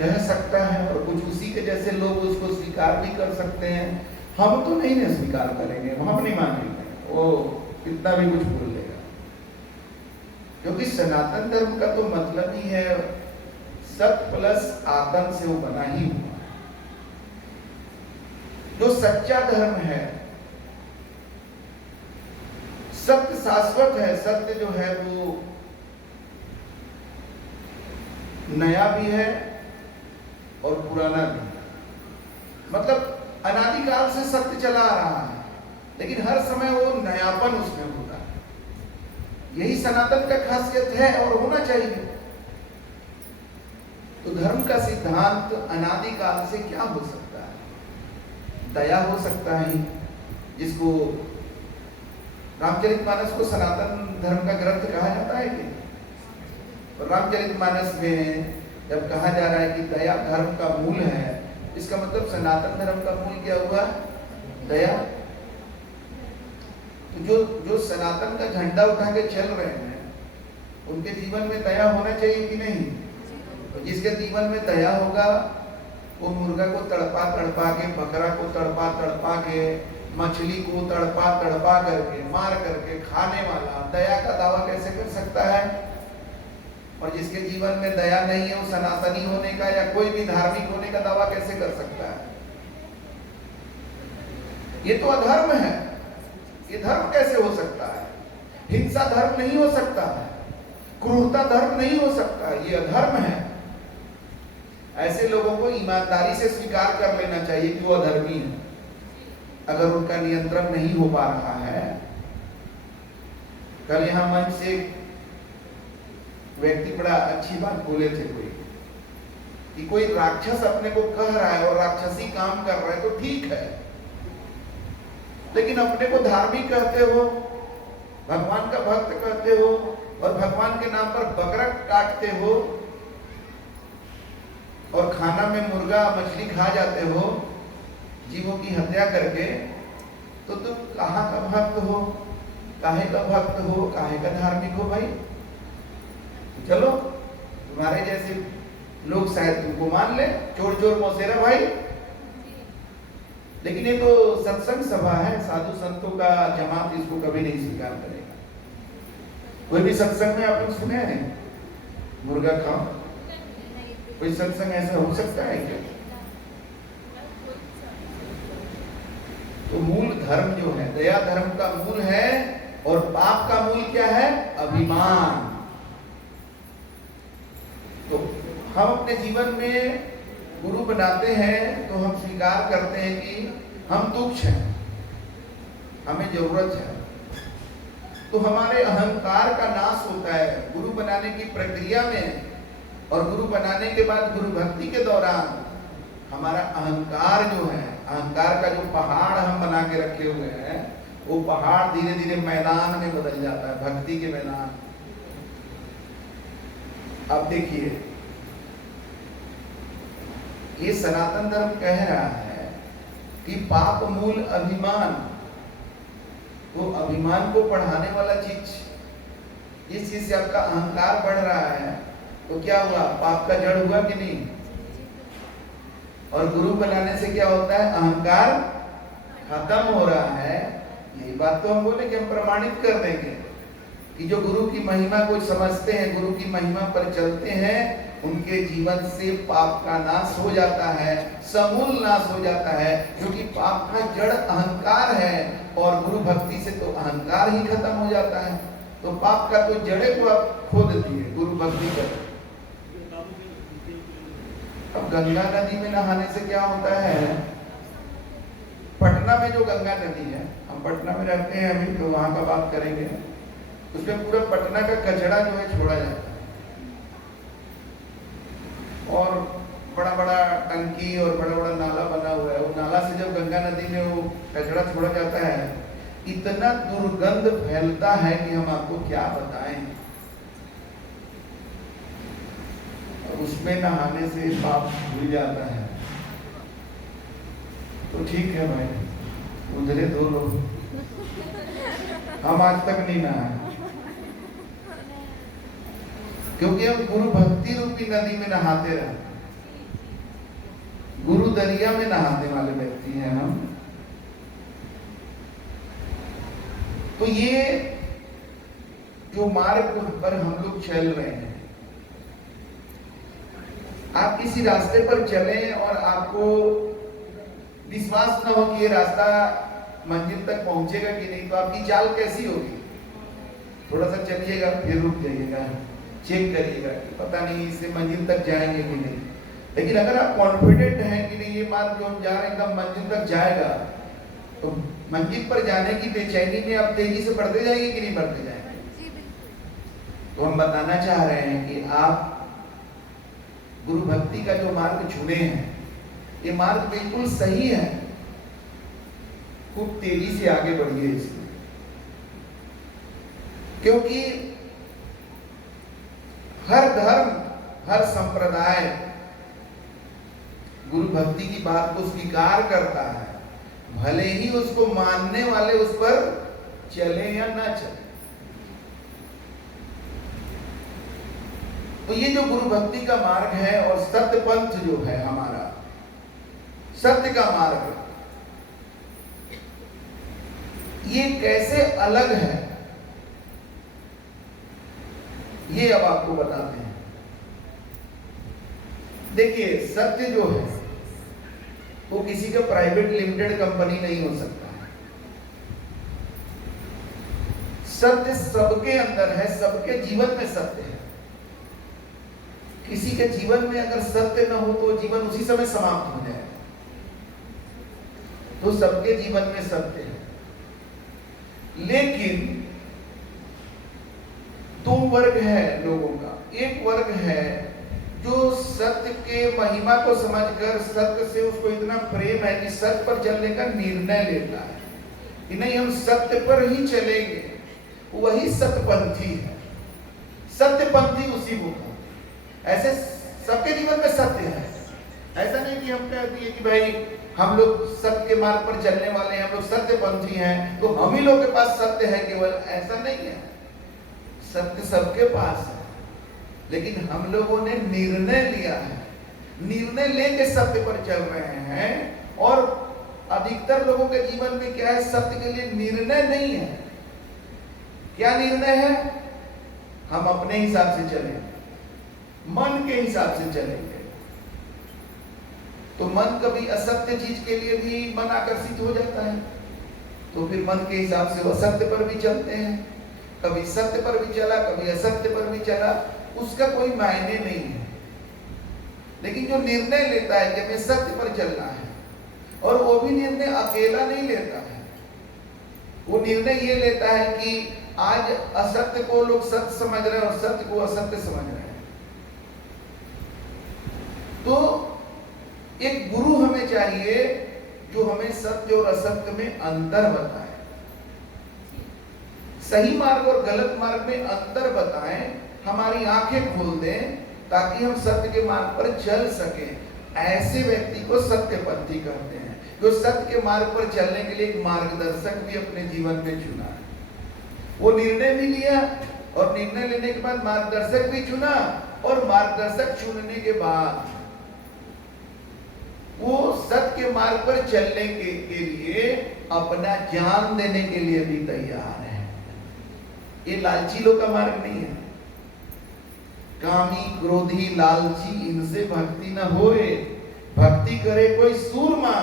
कह सकता है और कुछ उसी के जैसे लोग उसको स्वीकार भी कर सकते हैं। हम तो नहीं ना स्वीकार करेंगे, हम नहीं मानेंगे, वो कितना भी कुछ बोल लेगा। क्योंकि सनातन धर्म का तो मतलब ही है सत प्लस आतन से वो बना ही हुआ। जो सच्चा धर्म है, सत्य शाश्वत है, सत्य जो है वो नया भी है और पुराना भी है। मतलब अनादिकाल से सत्य चला आ रहा है, लेकिन हर समय वो नयापन उसमें होता है। यही सनातन का खासियत है और होना चाहिए। तो धर्म का सिद्धांत अनादिकाल से क्या हो सकता है? दया हो सकता है, जिसको रामचरितमानस को सनातन धर्म का ग्रंथ कहा जाता है कि रामचरितमानस में जब कहा जा रहा है कि दया धर्म का मूल है, इसका मतलब सनातन धर्म का मूल क्या हुआ? दया। तो जो सनातन का झंडा उठा के चल रहे हैं, उनके जीवन में दया होना चाहिए कि नहीं? तो जिसके जीवन में दया होगा, वो मुर्गा को तड़पा तड़पा के, बकरा को तड़पा तड़पा के, मछली को तड़पा तड़पा करके, मार करके खाने वाला दया का दावा कैसे कर सकता है? और जिसके जीवन में दया नहीं है, वो सनातनी होने का या कोई भी धार्मिक होने का दावा कैसे कर सकता है? ये तो अधर्म है। ये धर्म कैसे हो सकता है? हिंसा धर्म नहीं हो सकता है, क्रूरता धर्म नहीं हो सकता, ये अधर्म है। ऐसे लोगों को ईमानदारी से स्वीकार कर लेना चाहिए कि वो अधर्मी है, अगर उनका नियंत्रण नहीं हो पा रहा है। कल यहां मंच से व्यक्ति बड़ा अच्छी बात बोले थे कि कोई राक्षस अपने को कह रहा है और राक्षसी काम कर रहा है तो ठीक है, लेकिन अपने को धार्मिक कहते हो, भगवान का भक्त कहते हो और भगवान के नाम पर बकरा काटते हो और खाना में मुर्गा मछली खा जाते हो जीवों की हत्या करके, तो तुम कहाँ का भक्त हो, काहे का भक्त हो, काहे का धार्मिक हो भाई? चलो तुम्हारे जैसे लोग शायद तुमको मान ले, चोर चोर मौसेरा भाई। लेकिन ये तो सत्संग सभा है, साधु संतों का जमात इसको कभी नहीं स्वीकार करेगा। कोई भी सत्संग में आप लोग सुने हैं मुर्गा खाओ? कोई सत्संग ऐसा हो सकता है क्या? तो मूल धर्म जो है, दया धर्म का मूल है, और पाप का मूल क्या है? अभिमान। तो हम अपने जीवन में गुरु बनाते हैं तो हम स्वीकार करते हैं कि हम तुच्छ हैं, हमें जरूरत है, तो हमारे अहंकार का नाश होता है गुरु बनाने की प्रक्रिया में। और गुरु बनाने के बाद गुरु भक्ति के दौरान हमारा अहंकार जो है, अहंकार का जो पहाड़ हम बना के रखे हुए हैं, वो पहाड़ धीरे धीरे मैदान में बदल जाता है, भक्ति के मैदान। अब देखिए, ये सनातन धर्म कह रहा है कि पाप मूल अभिमान, तो अभिमान को बढ़ाने वाला चीज, इस चीज से आपका अहंकार बढ़ रहा है, तो क्या हुआ? पाप का जड़ हुआ कि नहीं? और गुरु बनाने से क्या होता है? अहंकार खत्म हो रहा है। यही बात तो हम बोले कि हम प्रमाणित कर देंगे कि जो गुरु की महिमा को समझते हैं, गुरु की महिमा पर चलते हैं, उनके जीवन से पाप का नाश हो जाता है, समूल नाश हो जाता है, क्योंकि पाप का जड़ अहंकार है और गुरु भक्ति से तो अहंकार ही खत्म हो जाता है। तो पाप का तो जड़े को आप खो देती है गुरु भक्ति कर। अब गंगा नदी में नहाने से क्या होता है? पटना में जो गंगा नदी है, हम पटना में रहते हैं अभी, तो वहां का बात करेंगे, उसमें पूरा पटना का कचरा जो है छोड़ा जाता है, और बड़ा बड़ा टंकी और बड़ा बड़ा नाला बना हुआ है। वो नाला से जब गंगा नदी में वो कचरा छोड़ा जाता है, इतना दुर्गंध फैलता है कि हम आपको क्या बताएं। उसमें नहाने से पाप धुल जाता है, तो ठीक है भाई, उधरे दो लोग, हम आज तक नहीं नहाए, क्योंकि हम गुरु भक्ति रूपी नदी में नहाते रहते। गुरु दरिया में नहाने वाले व्यक्ति हैं हम। तो ये जो मार्ग पर हम लोग चल रहे हैं, आप किसी रास्ते पर चलें और आपको विश्वास न हो कि ये रास्ता मंजिल तक पहुंचेगा कि नहीं, तो आपकी चाल कैसी होगी? थोड़ा सा चलिएगा, फिर रुक जाइएगा, चेक करिएगा कि पता नहीं इससे मंजिल तक जाएंगे कि नहीं। लेकिन अगर आप कॉन्फिडेंट हैं कि नहीं ये मार्ग जो हम जा रहे हैं एकदम मंजिल तक जाएगा, तो मंजिल पर जाने की बेचैनी में आप तेजी से बढ़ते जाएंगे कि नहीं बढ़ते जाएंगे? तो हम बताना चाह रहे हैं कि आप गुरु भक्ति का जो मार्ग चुने हैं, ये मार्ग बिल्कुल सही है। खूब तेजी से आगे बढ़िए इसमें, क्योंकि हर धर्म, हर संप्रदाय गुरु भक्ति की बात को स्वीकार करता है, भले ही उसको मानने वाले उस पर चले या ना चले। तो ये जो गुरु भक्ति का मार्ग है और सत्य पंथ जो है हमारा, सत्य का मार्ग, ये कैसे अलग है, ये अब आपको बताते हैं। देखिए, सत्य जो है वो किसी का प्राइवेट लिमिटेड कंपनी नहीं हो सकता है। सत्य सबके अंदर है, सबके जीवन में सत्य है। किसी के जीवन में अगर सत्य न हो तो जीवन उसी समय समाप्त हो जाए। तो सबके जीवन में सत्य है, लेकिन दो वर्ग है लोगों का। एक वर्ग है जो सत्य के महिमा को समझकर सत्य से उसको इतना प्रेम है कि सत्य पर चलने का निर्णय लेता है कि नहीं हम सत्य पर ही चलेंगे, वही सत्यपंथी है। सत्यपंथी उसी को कहते हैं। ऐसे सबके जीवन में सत्य है। ऐसा नहीं कि हम कह दिए कि भाई हम लोग सत्य के मार्ग पर चलने वाले हैं, हम लोग सत्यपंथी हैं, तो हम ही लोग के पास सत्य है केवल, ऐसा नहीं है। सत्य सबके पास है, लेकिन हम लोगों ने निर्णय लिया है, निर्णय लेके सत्य पर चल रहे हैं। और अधिकतर लोगों के जीवन में क्या है, सत्य के लिए निर्णय नहीं है। क्या निर्णय है? हम अपने हिसाब से चलेंगे, मन के हिसाब से चलेंगे। तो मन कभी असत्य चीज के लिए भी मन आकर्षित हो जाता है, तो फिर मन के हिसाब से वो असत्य पर भी चलते हैं। कभी सत्य पर भी चला, कभी असत्य पर भी चला, उसका कोई मायने नहीं है। लेकिन जो निर्णय लेता है कि हमें सत्य पर चलना है, और वो भी निर्णय अकेला नहीं लेता है, वो निर्णय ये लेता है कि आज असत्य को लोग सत्य समझ रहे हैं और सत्य को असत्य समझ रहे हैं। तो एक गुरु हमें चाहिए जो हमें सत्य और असत्य में अंतर बताए, सही मार्ग और गलत मार्ग में अंतर बताएं, हमारी आंखें खोल दें ताकि हम सत्य के मार्ग पर चल सकें। ऐसे व्यक्ति को सत्यपंथी कहते हैं, जो सत्य के मार्ग पर चलने के लिए एक मार्गदर्शक भी अपने जीवन में चुना है। वो निर्णय भी लिया और निर्णय लेने के बाद मार्गदर्शक भी चुना, और मार्गदर्शक चुनने के बाद वो सत्य के मार्ग पर चलने के लिए अपना जान देने के लिए भी तैयार है। ये लालची लोग का मार्ग नहीं है। कामी क्रोधी लालची इनसे भक्ति न होए, भक्ति करे कोई सूरमा,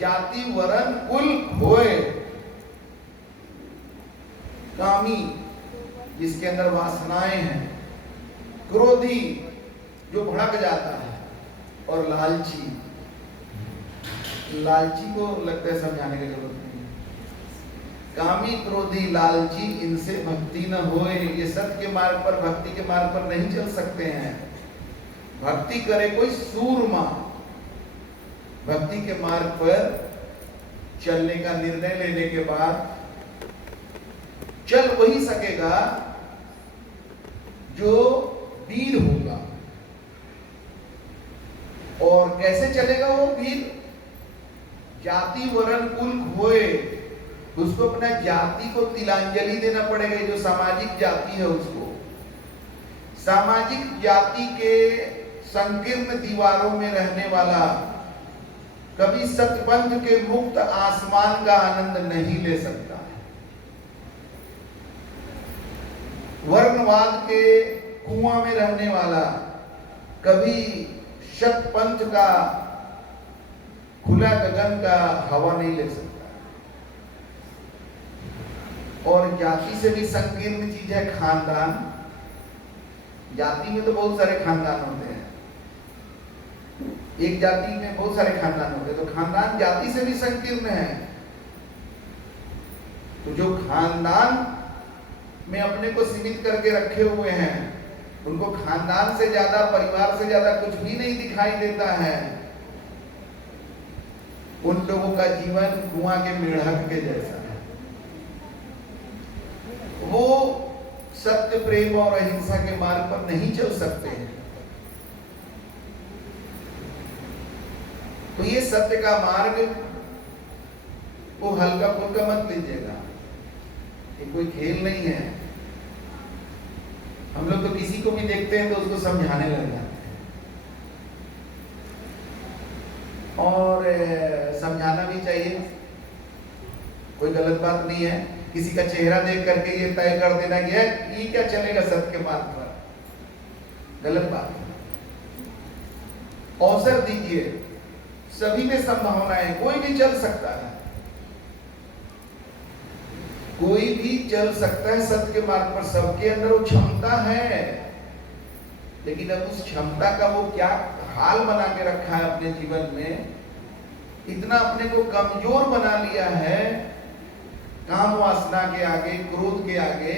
जाति वरण कुल होए। कामी जिसके अंदर वासनाएं हैं, क्रोधी जो भड़क जाता है, और लालची, लालची को लगता है समझाने की जरूरत नहीं। कामी क्रोधी लालची इनसे भक्ति न होए, ये सत्य के मार्ग पर, भक्ति के मार्ग पर नहीं चल सकते हैं। भक्ति करे कोई सूरमा, भक्ति के मार्ग पर चलने का निर्णय लेने के बाद चल वही सकेगा जो वीर होगा। और कैसे चलेगा वो वीर? जाति वरण कुल होए, उसको अपना जाति को तिलांजलि देना पड़ेगा। जो सामाजिक जाति है उसको, सामाजिक जाति के संकीर्ण दीवारों में रहने वाला कभी सतपंथ के मुक्त आसमान का आनंद नहीं ले सकता। वर्णवाद के कुआं में रहने वाला कभी सतपंथ का खुला गगन का हवा नहीं ले सकता। और जाति से भी संकीर्ण चीज है खानदान। जाति में तो बहुत सारे खानदान होते हैं, एक जाति में बहुत सारे खानदान होते हैं, तो खानदान जाति से भी संकीर्ण है। तो जो खानदान में अपने को सीमित करके रखे हुए हैं, उनको खानदान से ज्यादा, परिवार से ज्यादा कुछ भी नहीं दिखाई देता है। उन लोगों का जीवन कुआं के मेढक के जैसा है। वो सत्य, प्रेम और अहिंसा के मार्ग पर नहीं चल सकते हैं। तो ये सत्य का मार्ग को हल्का फुल्का मत लीजिएगा, ये कोई खेल नहीं है। हम लोग तो किसी को भी देखते हैं तो उसको समझाने लग जाते हैं, और समझाना भी चाहिए, कोई गलत बात नहीं है। किसी का चेहरा देख करके ये तय कर देना कि ये क्या चलेगा सत्य के मार्ग पर, गलत बात है। अवसर दीजिए, सभी में संभावना है, कोई भी चल सकता है, कोई भी चल सकता है सत्य के मार्ग पर। सबके अंदर वो क्षमता है, लेकिन अब उस क्षमता का वो क्या हाल बना के रखा है अपने जीवन में, इतना अपने को कमजोर बना लिया है। काम वासना के आगे, क्रोध के आगे,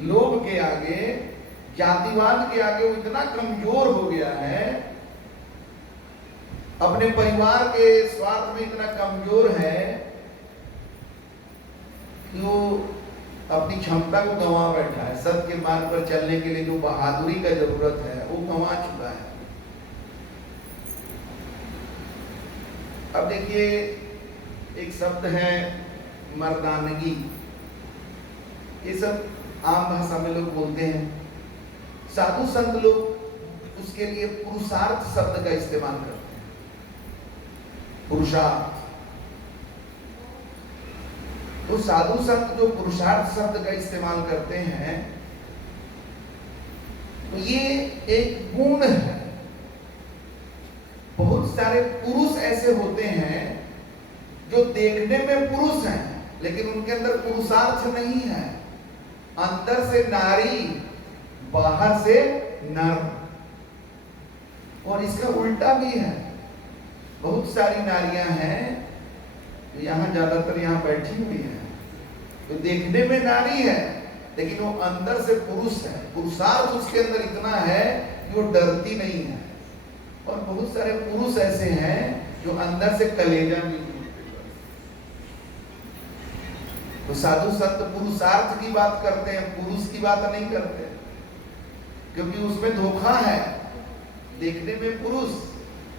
लोभ के आगे, जातिवाद के आगे वो इतना कमजोर हो गया है, अपने परिवार के स्वार्थ में इतना कमजोर है कि वो अपनी क्षमता को गंवा बैठा है। सत्य के मार्ग पर चलने के लिए जो बहादुरी का जरूरत है वो गंवा चुका है। अब देखिए, एक शब्द है मर्दानगी, ये सब आम भाषा में लोग बोलते हैं। साधु संत लोग उसके लिए पुरुषार्थ शब्द का इस्तेमाल करते हैं। पुरुषार्थ, तो साधु संत जो पुरुषार्थ शब्द का इस्तेमाल करते हैं, तो ये एक गुण है। बहुत सारे पुरुष ऐसे होते हैं जो देखने में पुरुष हैं, लेकिन उनके अंदर पुरुषार्थ नहीं है। अंदर से नारी, बाहर से नर। और इसका उल्टा भी है। बहुत सारी नारियां हैं, यहाँ ज्यादातर यहाँ बैठी हुई है, तो देखने में नारी है, लेकिन वो अंदर से पुरुष है। पुरुषार्थ उसके अंदर इतना है कि वो डरती नहीं है। और बहुत सारे पुरुष ऐसे हैं जो अंदर से कलेजा नहीं होते। तो साधु संत पुरुषार्थ की बात करते हैं, पुरुष की बात नहीं करते, क्योंकि उसमें धोखा है। देखने में पुरुष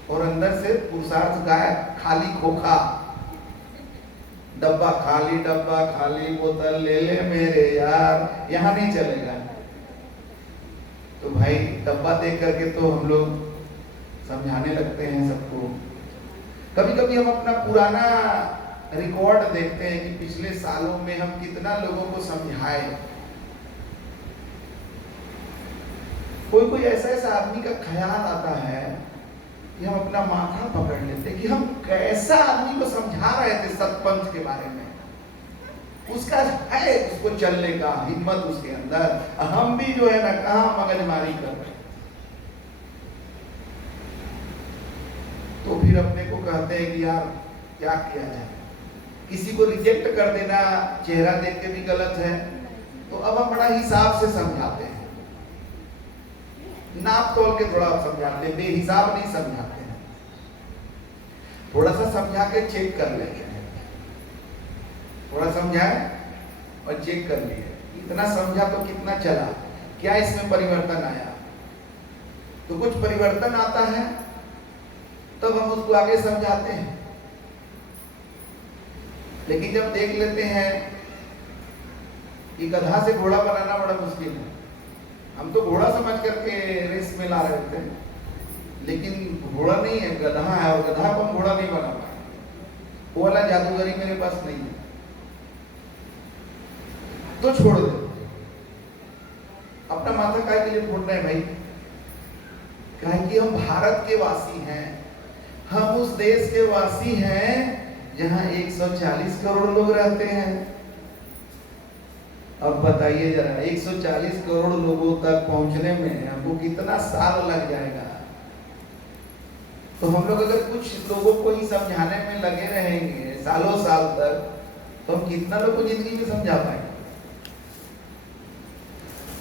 और अंदर से पुरुषार्थ गायब, खाली खोखा। डब्बा खाली, बोतल ले ले मेरे यार, यहाँ नहीं चलेगा। तो भाई डब्बा देख करके तो हम लोग समझाने लगते हैं सबको। कभी कभी हम अपना पुराना रिकॉर्ड देखते हैं कि पिछले सालों में हम कितना लोगों को समझाए। कोई ऐसा आदमी का ख्याल आता है कि हम अपना माथा पकड़ लेते कि हम कैसा आदमी को समझा रहे थे सतपंथ के बारे में। उसका है, उसको चलने का हिम्मत उसके अंदर, हम भी जो है ना कहाँ मगजमारी कर रहे हैं। तो फिर अपने को कहते हैं कि यार क्या किया जाए। किसी को रिजेक्ट कर देना चेहरा देख के भी गलत है, तो अब हम बड़ा हिसाब से समझाते हैं, नाप तोल के थोड़ा समझाते हैं, बेहिसाब नहीं समझाते हैं। थोड़ा सा समझा के चेक कर लेते हैं, थोड़ा समझाए और चेक कर लिए, इतना समझा तो कितना चला, क्या इसमें परिवर्तन आया। तो कुछ परिवर्तन आता है तब हम उसको आगे समझाते हैं। लेकिन जब देख लेते हैं कि गधा से घोड़ा बनाना बड़ा मुश्किल है, हम तो घोड़ा समझ करके रेस में ला रहे थे, लेकिन घोड़ा नहीं है, गधा है, और गधा को हम घोड़ा नहीं बना पाए। वो वाला जादूगरी मेरे पास नहीं है, तो छोड़ दे। अपना माथा काय के लिए फोड़ना है भाई? काहे कि हम भारत के वासी हैं, हम उस देश के वासी हैं जहां 140 करोड़ लोग रहते हैं। अब बताइए जरा, 140 करोड़ लोगों तक पहुंचने में हमको कितना साल लग जाएगा? तो हम लोग अगर कुछ लोगों को ही समझाने में लगे रहेंगे सालों साल तक, तो हम कितना लोगों को जिंदगी में समझा पाएंगे?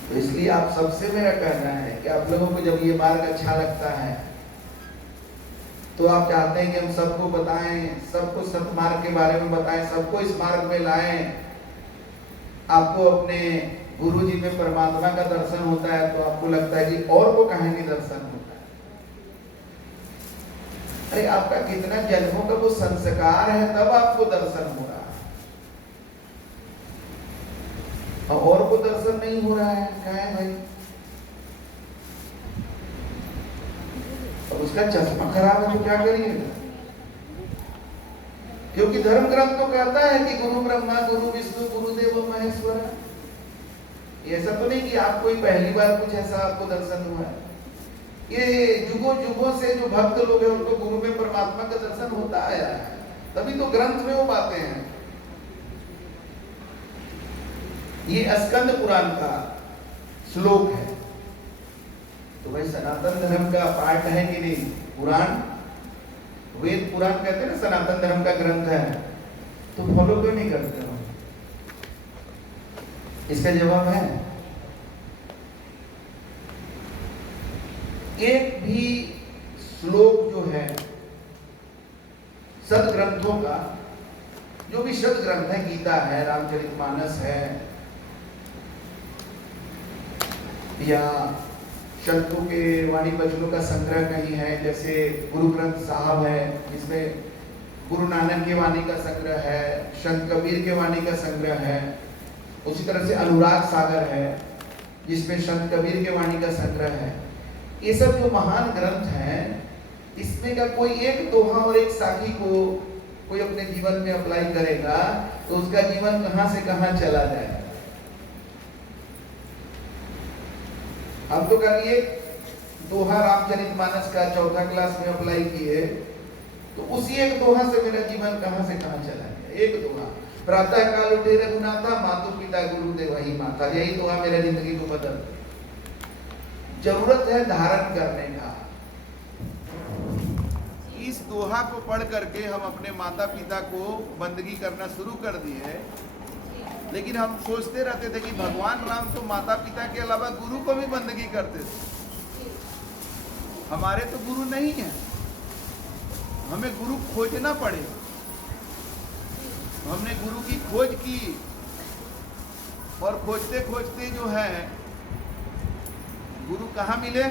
तो इसलिए आप सबसे मेरा कहना है कि आप लोगों को जब ये मार्ग अच्छा लगता है तो आप चाहते हैं कि हम सबको बताएं, सबको सतमार्ग के बारे में बताएं, सबको इस मार्ग में लाएं। आपको अपने गुरु जी में परमात्मा का दर्शन होता है तो आपको लगता है कि और को कहीं नहीं दर्शन होता है। अरे आपका कितना जन्मों का वो संस्कार है, तब आपको दर्शन हो रहा है, और को दर्शन नहीं हो रहा है। क्या है भाई? अब उसका चश्मा खराब है तो क्या करिएगा? क्योंकि धर्म ग्रंथ तो कहता है कि गुरु ब्रह्मा गुरु विष्णु गुरुदेव महेश्वर। ऐसा तो नहीं कि आपको ही पहली बार कुछ ऐसा आपको दर्शन हुआ है। ये जुगों जुगों से जो भक्त लोग हैं उनको गुरु में परमात्मा का दर्शन होता आया है, तभी तो ग्रंथ में वो बातें हैं। ये स्कंद पुराण का श्लोक है। तो भाई सनातन धर्म का पाठ है कि नहीं? पुराण, वेद पुराण कहते हैं ना, सनातन धर्म का ग्रंथ है, तो फॉलो क्यों नहीं करते हो? इसका जवाब है, एक भी श्लोक जो है सदग्रंथों का, जो भी सदग्रंथ है, गीता है, रामचरितमानस है, या संतों के वाणी वचनों का संग्रह कहीं है, जैसे गुरु ग्रंथ साहब है जिसमें गुरु नानक की वाणी का संग्रह है, संत कबीर के वाणी का संग्रह है, उसी तरह से अनुराग सागर है जिसमें संत कबीर के वाणी का संग्रह है। ये सब जो महान ग्रंथ हैं, इसमें का कोई एक दोहा और एक साखी को कोई अपने जीवन में अप्लाई करेगा तो उसका जीवन कहां से कहां चला जाएगा। हम तो करिए दोहा रामचरितमानस का चौथा क्लास में अप्लाई किए, तो उसी एक दोहा से मेरा जीवन कहां से कहां चला गया। एक दोहा, प्रातः काल उठे रघुनाथा, मातु पिता गुरुदेव ही माता, यही दोहा मेरा जिंदगी को बदल। जरूरत है धारण करने का। इस दोहा को पढ़ करके हम अपने माता पिता को बंदगी करना शुरू कर दिए, लेकिन हम सोचते रहते थे कि भगवान राम तो माता पिता के अलावा गुरु को भी बंदगी करते थे। हमारे तो गुरु नहीं है, हमें गुरु खोजना पड़ेगा। हमने गुरु की खोज की और खोजते खोजते जो है गुरु कहाँ मिले?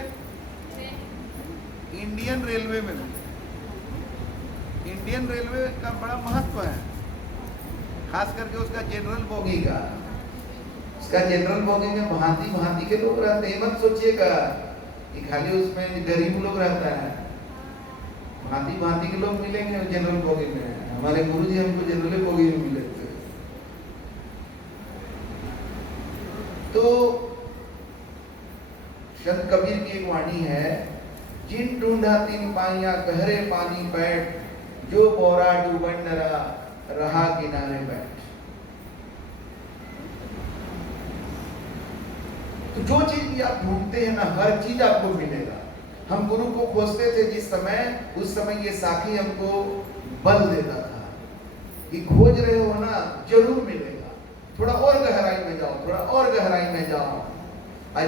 इंडियन रेलवे में मिले। इंडियन रेलवे का बड़ा महत्व है, खास करके उसका जनरल बोगी का। उसका जनरल बोगी में भांति भांति के लोग रहते हैं। मत सोचिएगा कि खाली उसमें गरीब लोग रहता है, भांति भांति के लोग मिलेंगे जनरल बोगी में। हमारे गुरुजी हमको जनरल बोगी में मिले थे। तो संत कबीर की एक वाणी है, जिन ढूंढा तीन पाइया गहरे पानी बैठ, जो बोरा डूबन रहा किनारे बैठ। तो जो चीज भी आप ढूंढते हैं ना, हर चीज आपको मिलेगा। हम गुरु को खोजते थे जिस समय, उस समय ये साखी हमको बल देता था कि खोज रहे हो ना, जरूर मिलेगा। थोड़ा और गहराई में जाओ, थोड़ा और गहराई में जाओ।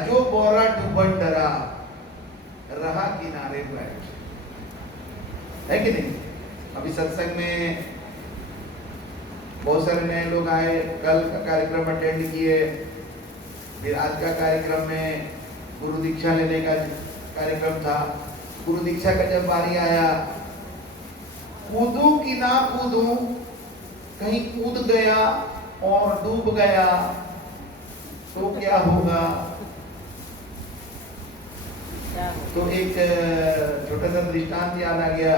जो बोरा डूबन डरा रहा किनारे बैठ, है कि नहीं? अभी सत्संग में बहुत सारे नए लोग आए, कल का कार्यक्रम अटेंड किए, फिर आज का कार्यक्रम में गुरु दीक्षा लेने का कार्यक्रम था। गुरु दीक्षा का जब बारी आया, कूदूं कि ना कूदूं, कहीं कूद गया और डूब गया तो क्या होगा? तो एक छोटा सा दृष्टांत याद आ गया।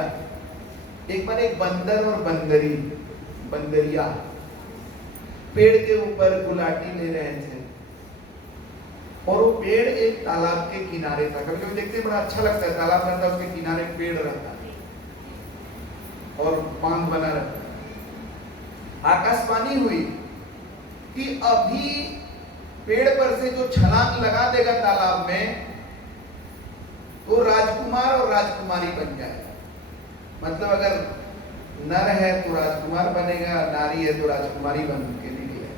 एक बार एक बंदर और बंदरिया पेड़ के ऊपर गुलाटी ले रहे थे, और वो पेड़ एक तालाब के किनारे था। कभी कभी देखते बड़ा अच्छा लगता है, तालाब रहता है उसके किनारे पेड़ रहता है और बांध बना रहता है। आकाशवाणी हुई कि अभी पेड़ पर से जो छलांग लगा देगा तालाब में, वो राजकुमार और राजकुमारी बन जाएगा। मतलब अगर नर है तो राजकुमार बनेगा, नारी है तो राजकुमारी बन के निकलेगा।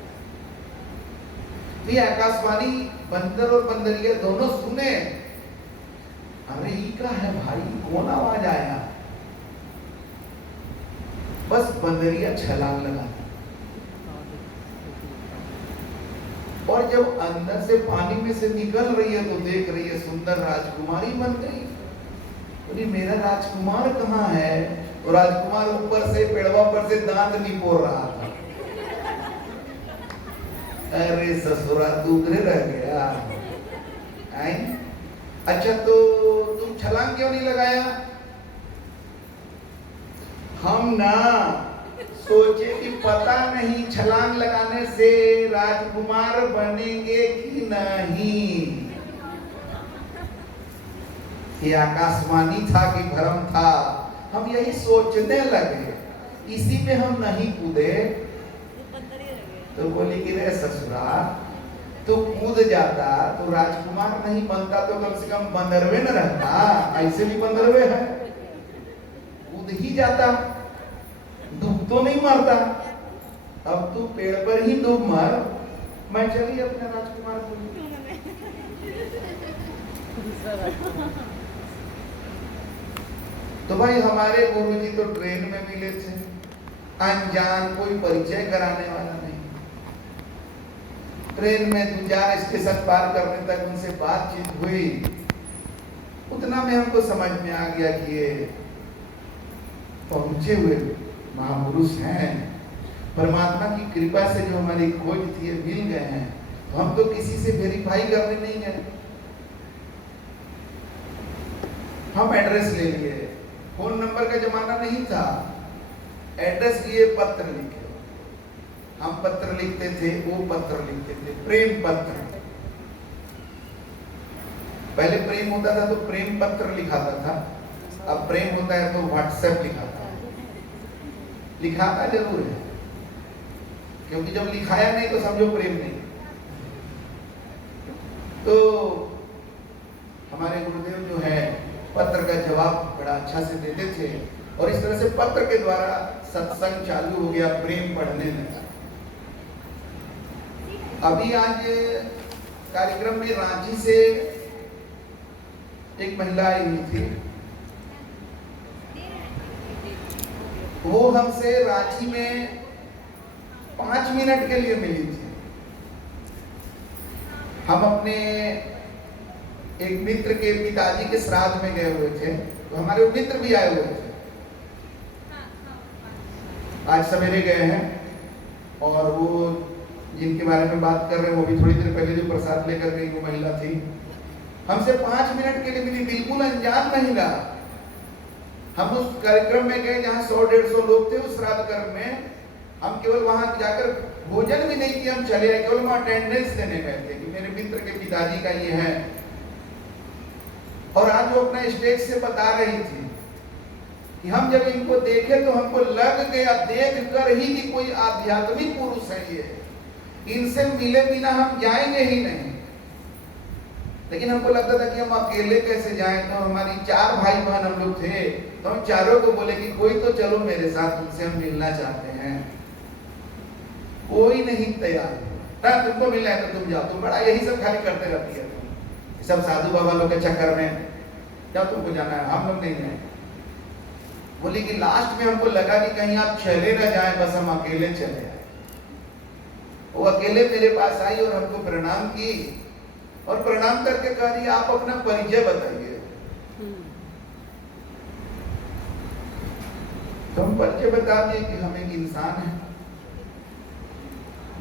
तो ये आकाशवाणी बंदर और बंदरिया दोनों सुने। अरे ये क्या है भाई, कौन आवाज आया? बस बंदरिया छलांग लगा, और जब अंदर से पानी में से निकल रही है तो देख रही है सुंदर राजकुमारी बन गई। बोली मेरा राजकुमार कहाँ है? तो राजकुमार ऊपर से पेड़वा पर से दांत निपोर रहा था। अरे ससुरा तू उधरे रह गया। अच्छा तो तुम छलांग क्यों नहीं लगाया? हम ना सोचे कि पता नहीं छलांग लगाने से राजकुमार बनेंगे कि नहीं। ये आकाशवाणी था कि भ्रम था, हम यही सोचने लगे, इसी पे हम नहीं कूदे। तो बोली कि रे ससुरा, तो कूद जाता तो राजकुमार नहीं बनता तो कम से कम बंदरवे न रहता। ऐसे भी बंदरवे है, कूद ही जाता, डूब तो नहीं मरता। अब तू पेड़ पर ही डूब मर, मैं चली अपने राजकुमार को। तो भाई हमारे गुरुजी तो ट्रेन में मिले थे, अनजान, कोई परिचय कराने वाला नहीं। ट्रेन में 2-4 स्टेशन पार करने तक उनसे बातचीत हुई। उतना में हमको समझ में आ गया कि ये पहुंचे हुए महापुरुष हैं। परमात्मा की कृपा से जो हमारी खोज थी मिल गए हैं। तो हम तो किसी से वेरीफाई करने नहीं गए, हम एड्रेस ले लिए। फोन नंबर का जमाना नहीं था, एड्रेस लिए, पत्र लिखे। हम पत्र लिखते थे, वो पत्र लिखते थे, प्रेम पत्र। पहले प्रेम होता था तो प्रेम पत्र लिखाता था, अब प्रेम होता है तो व्हाट्सएप लिखाता है। लिखाता जरूर है, क्योंकि जब लिखाया नहीं तो समझो प्रेम नहीं। तो हमारे गुरुदेव जो है पत्र का जवाब बड़ा अच्छा से देते थे, और इस तरह से पत्र के द्वारा सत्संग चालू हो गया, प्रेम बढ़ने लगा। अभी आज कार्यक्रम में रांची से एक महिला आई हुई थी, वो हमसे रांची में 5 मिनट के लिए मिली थी। हम अपने एक मित्र के पिताजी के श्राद्ध में गए हुए थे, तो हमारे मित्र भी आए हुए थे। आज सवेरे गए हैं, और वो जिनके बारे में बात कर रहे हैं वो भी थोड़ी देर पहले जो प्रसाद लेकर गई वो महिला थी। हमसे 5 मिनट के लिए मिली, बिल्कुल अनजान महिला। हम उस कार्यक्रम में गए जहाँ 100-150 लोग थे उस श्राद्ध कर्म में। हम केवल वहां जाकर भोजन भी नहीं किया, हम चले आए, केवल वहां अटेंडेंस देने गए थे कि मेरे मित्र के पिताजी का ये है। और आज वो अपना स्टेज से बता रही थी कि हम जब इनको देखे तो हमको लग गया देख कर ही कि कोई आध्यात्मिक पुरुष है ये, इनसे मिले बिना हम जाएंगे ही नहीं। लेकिन हमको लगता था कि हम अकेले कैसे जाएं। तो हमारी 4 भाई बहन हम लोग थे, तो हम चारों को बोले कि कोई तो चलो मेरे साथ, तुमसे हम मिलना चाहते हैं। कोई नहीं तैयार ना, तुमको मिलना है तो तुम जाओ, तुम बड़ा यही सब खाली करते रहती है, तुम सब साधु बाबा लोग के चक्कर में जाओ, तुमको जाना है, हम लोग नहीं गए। बोली कि लास्ट में हमको लगा कि कहीं आप चले ना जाए, बस हम अकेले चले आए। वो अकेले मेरे पास आई और हमको प्रणाम की, और प्रणाम करके कह रही आप अपना परिचय बताइए। तो हम परिचय बता दिए कि हम एक इंसान है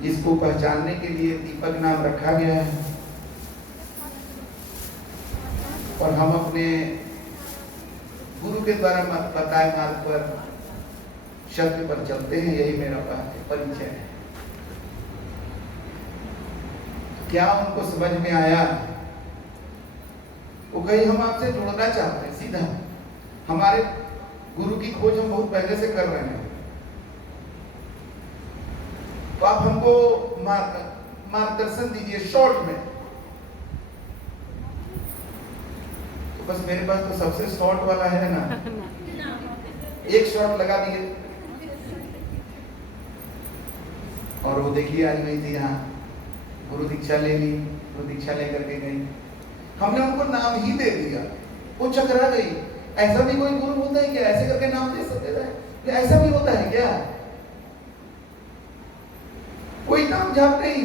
जिसको पहचानने के लिए दीपक नाम रखा गया है। और हम अपने गुरु के द्वारा बताए मार्ग पर सत्य पर चलते हैं। यही मेरा परिचय है। क्या उनको समझ में आया? वो कहीं हम आपसे जुड़ना चाहते हैं सीधा। हमारे गुरु की खोज हम बहुत पहले से कर रहे हैं, तो आप हमको मार्गदर्शन दीजिए शॉर्ट में। तो बस मेरे पास तो सबसे शॉर्ट वाला है ना, एक शॉट लगा दिए और वो देखिए आज गई थी यहाँ, गुरु दीक्षा ले ली, गुरु दीक्षा लेकर के गई। हमने उनको नाम ही दे दिया, वो चकरा गई। ऐसा भी कोई गुरु होता है क्या? ऐसे करके नाम दे सकते थे? ऐसा भी होता है क्या? कोई नाम झाप नहीं।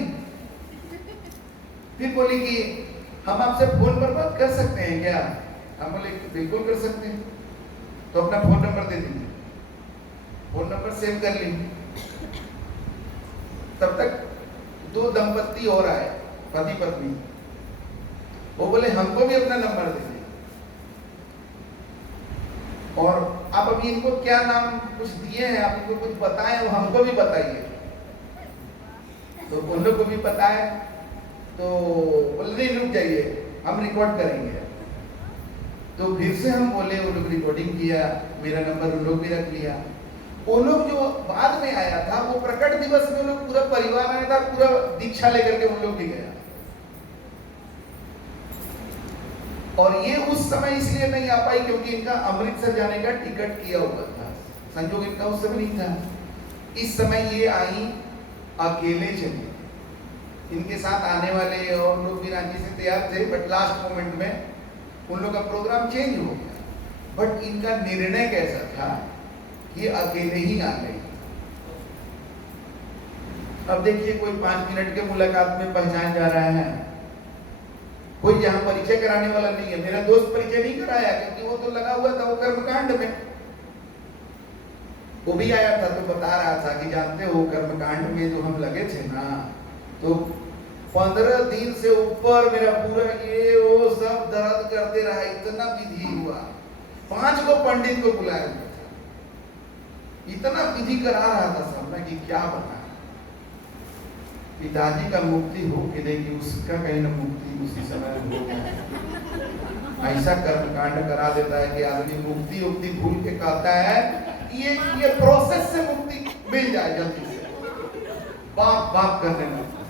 फिर बोली कि हम आपसे फोन पर बात कर सकते हैं क्या? हम बोले बिल्कुल कर सकते हैं। तो अपना फोन नंबर दे दीजिए। फोन नंबर सेव कर ली। तब तक दो दंपत्ति और आए, पति पत्नी। वो बोले हमको भी अपना नंबर दे दीजिए, और आप अभी इनको क्या नाम कुछ दिए हैं, आप इनको कुछ बताएं, वो हमको भी बताइए। तो उन लोग को भी बताए। तो बोले नहीं रुक जाइए, हम रिकॉर्ड करेंगे। तो फिर से हम बोले, वो लोग रिकॉर्डिंग किया, मेरा नंबर उन लोग भी रख लिया। वो लोग जो बाद में आया था, वो प्रकट दिवस में लोग पूरा परिवार आया था, पूरा दीक्षा लेकर के उन लोग भी गया। और ये उस समय इसलिए नहीं आ पाई क्योंकि इनका अमृतसर जाने का टिकट किया हुआ था, संजोग इनका उस समय नहीं था। इस समय ये आई अकेले चली। इनके साथ आने वाले और लोग भी रांची से तैयार थे, बट लास्ट मोमेंट में उन लोग का प्रोग्राम चेंज हो गया। बट इनका निर्णय कैसा था, ये अकेले ही आ गई। अब देखिए, कोई 5 मिनट के मुलाकात में पहचान जा रहा है, कोई यहाँ परिचय कराने वाला नहीं है। मेरा दोस्त परिचय नहीं कराया क्योंकि वो तो लगा हुआ था वो कर्मकांड में। वो भी आया था तो बता रहा था कि जानते हो कर्मकांड में जो हम लगे थे ना, तो 15 दिन से ऊपर मेरा पूरा ये वो सब दर्द करते रहा, इतना विधि हुआ। 5 को पंडित को बुलाया हुआ था, इतना विधि करा रहा था सब में कि क्या बता। पिताजी का मुक्ति हो कि नहीं, कि उसका कहीं ना मुक्ति उसी समय हो गया। ऐसा कर्मकांड करा देता है कि आदमी मुक्ति उक्ति भूल के कहता है ये प्रोसेस से मुक्ति मिल जाए जल्दी से, बाप बाप करने लगता है।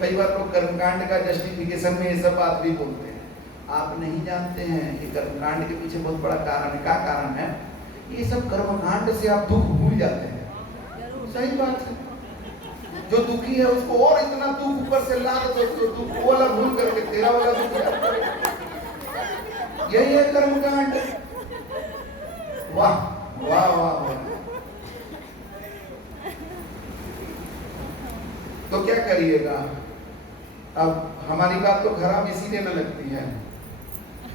कई बार लोग कर्मकांड का जस्टिफिकेशन में ये सब बात भी बोलते हैं। आप नहीं जानते हैं कि कर्मकांड के पीछे बहुत बड़ा कारण है। क्या कारण है? ये सब कर्मकांड से आप दुख भूल जाते हैं। सही बात है। जो दुखी है उसको और इतना दुख ऊपर से लाद दो, तो दुख वाला भूल करके तेरा वाला दुख याद करो। यही है कर्मकांड। वाह वाह वाह। तो क्या करिएगा? अब हमारी बात तो खराब इसीलिए न लगती है,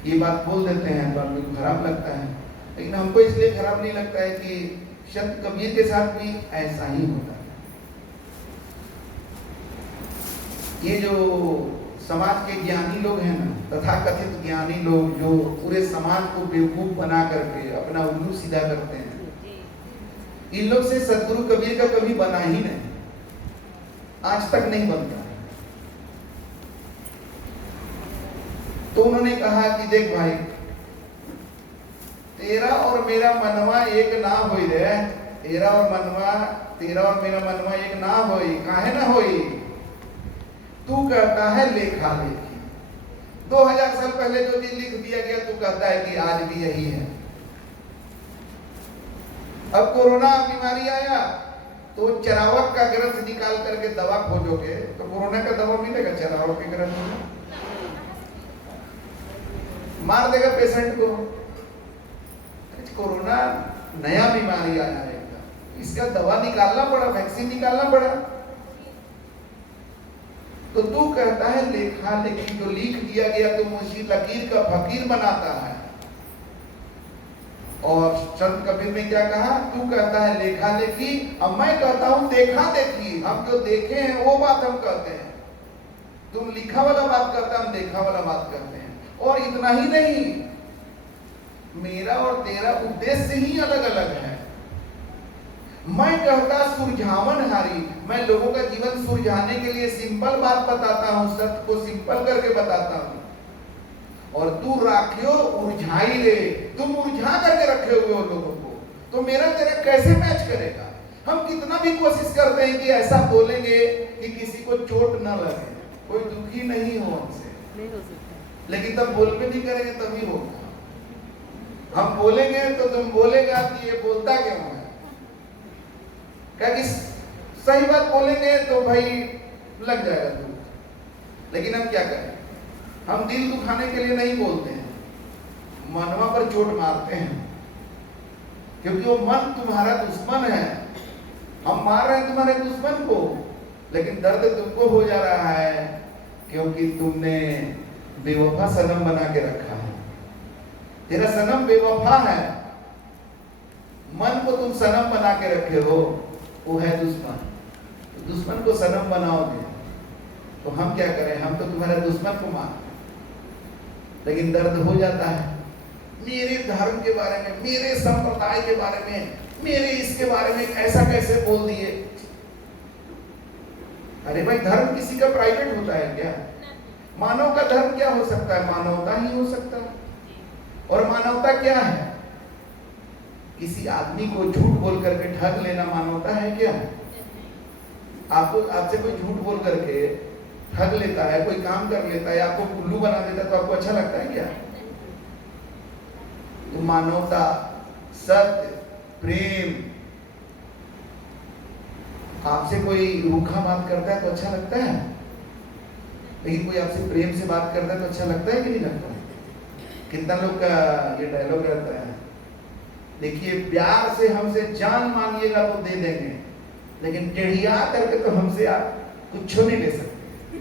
ये बात बोल देते हैं तो आपको खराब लगता है, लेकिन हमको इसलिए खराब नहीं लगता है कि संत कबीर के साथ भी ऐसा ही होता है। ये जो समाज के ज्ञानी लोग हैं ना, तथाकथित ज्ञानी लोग जो पूरे समाज को बेवकूफ बना करके अपना उल्लू सीधा करते हैं, इन लोग से सदगुरु कबीर का कभी बना ही नहीं, आज तक नहीं बनता। तो उन्होंने कहा कि देख भाई, तेरा और मेरा मनवा एक ना होई रे, तेरा और मेरा मनवा एक ना होई। काहे ना होई? तू कहता है लेखा लेखी, 2000 साल पहले जो भी लिख दिया गया तू कहता है कि आज भी यही है। अब कोरोना बीमारी आया तो चरावक का ग्रंथ निकाल करके दवा खोजोगे तो कोरोना का दवा मिलेगा? चरावक के ग्रंथ में मार देगा पेशेंट को। कोरोना नया बीमारी आया है, इसका दवा निकालना पड़ा, वैक्सीन निकालना पड़ा। तो तू कहता है लेखा लेखी, जो लिख दिया गया तो मुझे लकीर का फकीर बनाता है। और संत कबीर ने क्या कहा? तू कहता है लेखा लेखी, अब मैं कहता हूं देखा देखी। हम जो देखे हैं वो बात हम कहते हैं। तुम लिखा वाला बात करते हैं, हम देखा वाला बात करते हैं। और इतना ही नहीं, मेरा और तेरा उद्देश्य ही अलग अलग है। मैं कहता सुलझावनहारी, मैं लोगों का जीवन सुलझाने के लिए सिंपल बात बताता हूं, सत्य को सिंपल करके बताता हूं। और तू राखियो उलझाई रे, तुम उलझा करके रखे हुए हो लोगों को, तो मेरा तेरा कैसे मैच करेगा? हम कितना भी कोशिश करते हैं कि ऐसा बोलेंगे कि किसी को चोट ना लगे, कोई दुखी नहीं हो हमसे, नहीं हो सकता। लेकिन तब बोल भी नहीं करेंगे तभी होगा। हम बोलेंगे तो तुम बोलेगा कि ये बोलता क्यों है, क्या कि सही बात बोलेंगे तो भाई लग जाएगा दुख। लेकिन हम क्या करें, हम दिल दुखाने के लिए नहीं बोलते हैं, मनवा पर चोट मारते हैं, क्योंकि वो मन तुम्हारा दुश्मन है। हम मार रहे हैं तुम्हारे दुश्मन को, लेकिन दर्द तुमको हो जा रहा है क्योंकि तुमने बेवफा सनम बना के रखा है। तेरा सनम बेवफा है, मन को तुम सनम बना के रखे हो, वो है दुश्मन। तो दुश्मन को सनम बनाओगे तो हम क्या करें, हम तो तुम्हारे दुश्मन को मारते, लेकिन दर्द हो जाता है। मेरे धर्म के बारे में, मेरे संप्रदाय के बारे में, मेरे इसके बारे में ऐसा कैसे बोल दिए। अरे भाई, धर्म किसी का प्राइवेट होता है क्या? मानव का धर्म क्या हो सकता है? मानवता ही हो सकता है। और मानवता क्या है? किसी आदमी को झूठ बोल करके ठग लेना मानवता है क्या? आपको, आपसे कोई झूठ बोल करके ठग लेता है, कोई काम कर लेता है, आपको उल्लू बना देता है, तो आपको अच्छा लगता है क्या? तो मानवता, सत्य, प्रेम, आपसे कोई रूखा बात करता है तो अच्छा लगता है, लेकिन कोई आपसे प्रेम से बात करता है तो अच्छा लगता है कि नहीं लगता? कितना लोग का ये डायलॉग रहता है, देखिए प्यार से हमसे जान मांगिएगा तो दे देंगे, लेकिन टेढ़िया करके तो हमसे आप कुछ नहीं ले सकते।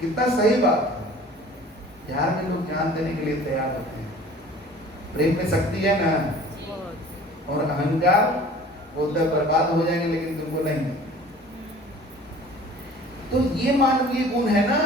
कितना सही बात है। प्यार में लोग जान देने के लिए तैयार होते हैं। प्रेम में शक्ति है ना, और अहंकार बोलता है बर्बाद हो जाएंगे, लेकिन तुमको नहीं। तो ये मानवीय गुण है ना,